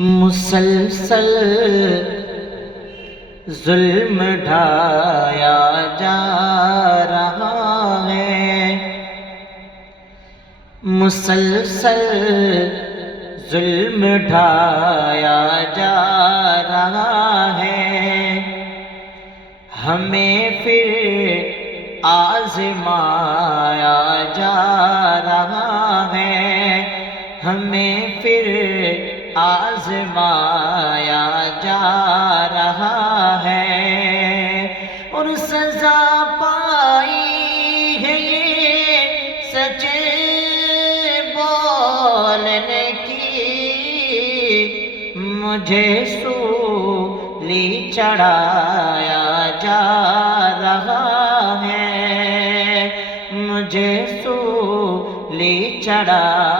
مسلسل ظلم ڈھایا جا رہا ہے، مسلسل ظلم ڈھایا جا رہا ہے، ہمیں پھر آزمایا جا رہا ہے، ہمیں پھر آزمایا جا رہا ہے، اور سزا پائی ہے یہ سچے بولنے کی، مجھے سولی چڑھایا جا رہا ہے، مجھے سولی چڑھایا